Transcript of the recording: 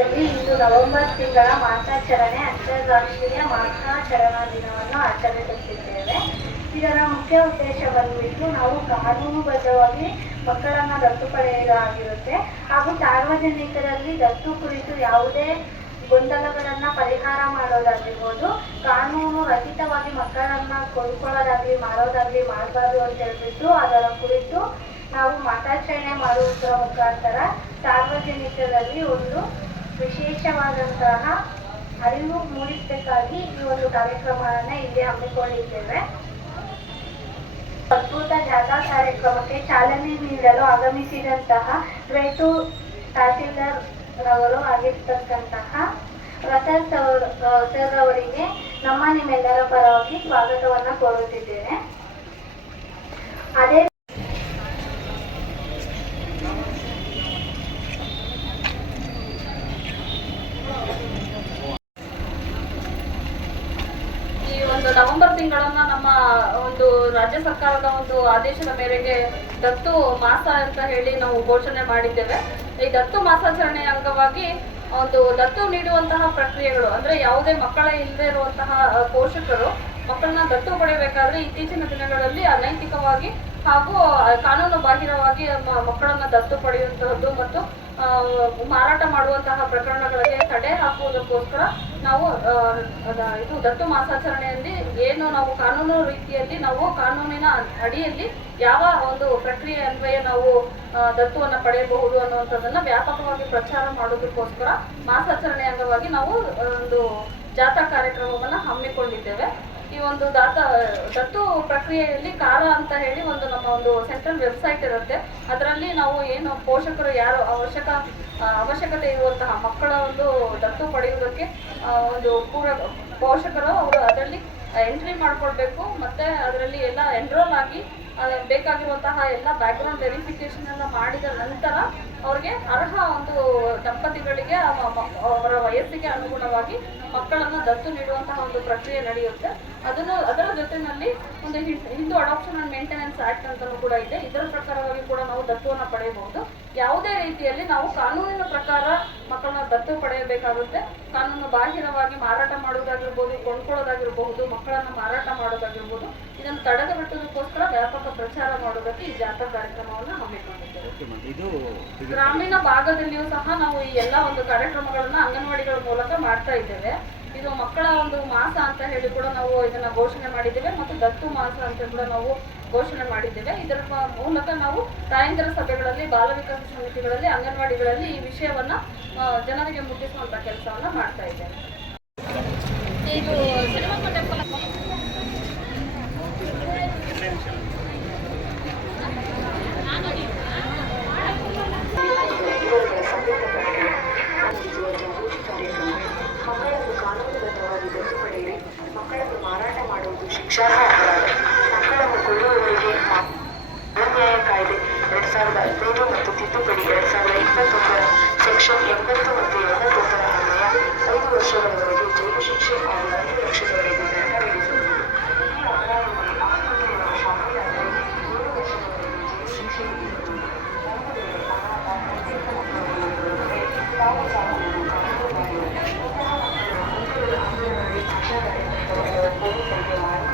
ಇಂದು November ತಿಂಗಳ ಮಾಸಾಚರಣೆ ಅಂತಾರಾಷ್ಟ್ರೀಯ ಮಾಸಾಚರಣಾ ದಿನವನ್ನು ಆಚರಿಸುತ್ತಿದ್ದೇವೆ. ಇದರ ಮುಖ್ಯ ಉದ್ದೇಶ ಬಂದ್ಬಿಟ್ಟು ನಾವು ಕಾನೂನುಬದ್ಧವಾಗಿ ಮಕ್ಕಳನ್ನು ದತ್ತು ಪಡೆಯುವುದಾಗಿರುತ್ತೆ ಹಾಗೂ ಸಾರ್ವಜನಿಕರಲ್ಲಿ ದತ್ತು ಕುರಿತು ಯಾವುದೇ ಗೊಂದಲಗಳನ್ನು ಪರಿಹಾರ ಮಾಡೋದಾಗಿರ್ಬೋದು, ಕಾನೂನು ರಹಿತವಾಗಿ ಮಕ್ಕಳನ್ನು ಕೊಂಡ್ಕೊಳ್ಳೋದಾಗಲಿ ಮಾಡೋದಾಗಲಿ ಮಾಡಬಾರ್ದು ಅಂತ ಹೇಳ್ಬಿಟ್ಟು ಅದರ ಕುರಿತು ನಾವು ಮಾಸಾಚರಣೆ ಮಾಡುವುದರ ಮುಖಾಂತರ ಸಾರ್ವಜನಿಕರಲ್ಲಿ ಒಂದು ವಿಶೇಷವಾದಂತಹ ಅರಿವು ಮೂಡಿಸಬೇಕಾಗಿ ಈ ಒಂದು ಕಾರ್ಯಕ್ರಮವನ್ನು ಇಲ್ಲಿ ಹಮ್ಮಿಕೊಂಡಿದ್ದೇವೆ. ಅದ್ಭುತ ಜಾಥಾ ಕಾರ್ಯಕ್ರಮಕ್ಕೆ ಚಾಲನೆ ನೀಡಲು ಆಗಮಿಸಿದಂತಹ ವೇಟು ತಹಸೀಲ್ದಾರ್ ರವರು ಆಗಿರ್ತಕ್ಕಂತಹ ಪ್ರಸಾದ್ ಸರ್ ಅವರಿಗೆ ನಿಮ್ಮೆಲ್ಲರ ಪರವಾಗಿ ಸ್ವಾಗತವನ್ನು ಕೋರುತ್ತಿದ್ದೇನೆ. ಅದೇ ನವೆಂಬರ್ ತಿಂಗಳನ್ನ ನಮ್ಮ ಒಂದು ರಾಜ್ಯ ಸರ್ಕಾರದ ಒಂದು ಆದೇಶದ ಮೇರೆಗೆ ದತ್ತು ಮಾಸ ಅಂತ ಹೇಳಿ ನಾವು ಘೋಷಣೆ ಮಾಡಿದ್ದೇವೆ. ಈ ದತ್ತು ಮಾಸಾಚರಣೆಯ ಅಂಗವಾಗಿ ಒಂದು ದತ್ತು ನೀಡುವಂತಹ ಪ್ರಕ್ರಿಯೆಗಳು ಅಂದ್ರೆ ಯಾವುದೇ ಮಕ್ಕಳ ಇಲ್ಲದೆ ಇರುವಂತಹ ಪೋಷಕರು ಮಕ್ಕಳನ್ನ ದತ್ತು ಪಡೆಯಬೇಕಾದ್ರೆ ಇತ್ತೀಚಿನ ದಿನಗಳಲ್ಲಿ ಅನೈತಿಕವಾಗಿ ಹಾಗೂ ಕಾನೂನು ಬಾಹಿರವಾಗಿ ಮಕ್ಕಳನ್ನ ದತ್ತು ಪಡೆಯುವಂತಹದ್ದು ಮತ್ತು ಮಾರಾಟ ಮಾಡುವಂತಹ ಪ್ರಕರಣಗಳಿಗೆ ತಡೆ ಹಾಕುವುದಕ್ಕೋಸ್ಕರ ನಾವು ಇದು ದತ್ತು ಮಾಸಾಚರಣೆಯಲ್ಲಿ ಏನು ನಾವು ಕಾನೂನು ರೀತಿಯಲ್ಲಿ ನಾವು ಕಾನೂನಿನ ಅಡಿಯಲ್ಲಿ ಯಾವ ಒಂದು ಪ್ರಕ್ರಿಯೆ ಅನ್ವಯ ನಾವು ದತ್ತುವನ್ನು ಪಡೆಯಬಹುದು ಅನ್ನುವಂಥದ್ದನ್ನ ವ್ಯಾಪಕವಾಗಿ ಪ್ರಚಾರ ಮಾಡೋದಕ್ಕೋಸ್ಕರ ಮಾಸಾಚರಣೆ ಅಂಗವಾಗಿ ನಾವು ಒಂದು ಜಾಥಾ ಕಾರ್ಯಕ್ರಮವನ್ನು ಹಮ್ಮಿಕೊಂಡಿದ್ದೇವೆ. ಈ ಒಂದು ದತ್ತು ಪ್ರಕ್ರಿಯೆಯಲ್ಲಿ ಕಾರ ಅಂತ ಹೇಳಿ ಒಂದು ನಮ್ಮ ಒಂದು ಸೆಂಟ್ರಲ್ ವೆಬ್ಸೈಟ್ ಇರುತ್ತೆ. ಅದರಲ್ಲಿ ನಾವು ಏನು ಪೋಷಕರು ಯಾರು ಅವಶ್ಯಕತೆ ಇರುವಂತಹ ಮಕ್ಕಳ ಒಂದು ದತ್ತು ಪಡೆಯುವುದಕ್ಕೆ ಒಂದು ಪೋಷಕರು ಅವರು ಅದರಲ್ಲಿ ಎಂಟ್ರಿ ಮಾಡ್ಕೊಳ್ಬೇಕು. ಮತ್ತೆ ಅದರಲ್ಲಿ ಎಲ್ಲ ಎನ್ರೋಲ್ ಆಗಿ ಬೇಕಾಗಿರುವಂತಹ ಎಲ್ಲ ಬ್ಯಾಕ್ಗ್ರೌಂಡ್ ವೆರಿಫಿಕೇಶನ್ ಎಲ್ಲ ಮಾಡಿದ ನಂತರ ಅವ್ರಿಗೆ ಅರ್ಹ ಒಂದು ದಂಪತಿಗಳಿಗೆ ಅವರ ವಯಸ್ಸಿಗೆ ಅನುಗುಣವಾಗಿ ಮಕ್ಕಳನ್ನು ದತ್ತು ನೀಡುವಂತಹ ಒಂದು ಪ್ರಕ್ರಿಯೆ ನಡೆಯುತ್ತೆ. ಅದರ ಜೊತೆಯಲ್ಲಿ ಒಂದು Hindu adoption and maintenance act ಅಂತಲೂ ಕೂಡ ಇದೆ. ಇದರ ಪ್ರಕಾರವಾಗಿ ಕೂಡ ನಾವು ದತ್ತುವನ್ನು ಪಡೆಯಬಹುದು. ಯಾವುದೇ ರೀತಿಯಲ್ಲಿ ನಾವು ಕಾನೂನಿನ ಪ್ರಕಾರ ಮಕ್ಕಳನ್ನ ದತ್ತು ಪಡೆಯಬೇಕಾಗುತ್ತೆ. ಕಾನೂನು ಬಾಹಿರವಾಗಿ ಮಾರಾಟ ಮಾಡುವುದಾಗಿರ್ಬೋದು, ಕೊಂಡ್ಕೊಳ್ಳೋದಾಗಿರಬಹುದು, ಮಕ್ಕಳನ್ನ ಮಾರಾಟ ಮಾಡೋದಾಗಿರ್ಬೋದು, ಇದನ್ನು ತಡೆಗಟ್ಟುವುದಕ್ಕೋಸ್ಕರ ವ್ಯಾಪಕ ಪ್ರಚಾರ ಮಾಡೋದಕ್ಕೆ ಈ ಜಾಥಾ ಕಾರ್ಯಕ್ರಮವನ್ನು ಹಮ್ಮಿಕೊಂಡಿದ್ದೇವೆ. ಗ್ರಾಮೀಣ ಭಾಗದಲ್ಲಿಯೂ ಸಹ ನಾವು ಈ ಎಲ್ಲ ಒಂದು ಕಾರ್ಯಕ್ರಮಗಳನ್ನ ಅಂಗನವಾಡಿಗಳ ಮೂಲಕ ಮಾಡ್ತಾ ಇದ್ದೇವೆ. ಇದು ಮಕ್ಕಳ ಒಂದು ಮಾಸ ಅಂತ ಹೇಳಿ ಕೂಡ ನಾವು ಇದನ್ನ ಘೋಷಣೆ ಮಾಡಿದ್ದೇವೆ ಮತ್ತು ದತ್ತು ಮಾಸ ಅಂತ ಕೂಡ ನಾವು ಘೋಷಣೆ ಮಾಡಿದ್ದೇವೆ. ಇದರ ಮೂಲಕ ನಾವು ತಾಯಂದಿರ ಸಭೆಗಳಲ್ಲಿ, ಬಾಲ ವಿಕಾಸ ಸಮಿತಿಗಳಲ್ಲಿ, ಅಂಗನವಾಡಿಗಳಲ್ಲಿ ಈ ವಿಷಯವನ್ನ ಜನರಿಗೆ ಮುಟ್ಟಿಸುವಂತ ಕೆಲಸವನ್ನ ಮಾಡ್ತಾ ಇದ್ದೇವೆ. ಮಕ್ಕಳನ್ನು ಕಾನೂನುಬದ್ಧವಾಗಿ ದತ್ತು ಪಡೆಯಿರಿ. ಮಕ್ಕಳನ್ನು ಮಾರಾಟ ಮಾಡುವುದು ಶಿಕ್ಷಾರ್ಹ ಅಪರಾಧ. ಮಕ್ಕಳನ್ನು ಕೊಲ್ಲುವವರಿಗೆ ನ್ಯಾಯ ಕಾಯ್ದೆ 2015 ಮತ್ತು ತಿದ್ದುಪಡಿ 2021 ಸೆಕ್ಷನ್ 80 ಮತ್ತು 81 ಅನ್ವಯ 5 ವರ್ಷಗಳವರೆಗೆ ಜೈಲು ಶಿಕ್ಷೆ ಹಾಗೂ 1 ಲಕ್ಷದವರೆಗೂ ದಂಡ ವಿಧಿಸಬಹುದು. ಈ ಅಪರಾಧದಲ್ಲಿ ಆಸ್ಪತ್ರೆಯವರು ಶಾಮೀಲಾದರೆ 7 ವರ್ಷದವರೆಗೂ ಜೈಲು ಶಿಕ್ಷೆ ವಿಧಿಸಬಹುದು. ಪೊಲೀಸರಿಗೆ ಮಾಹಿತಿ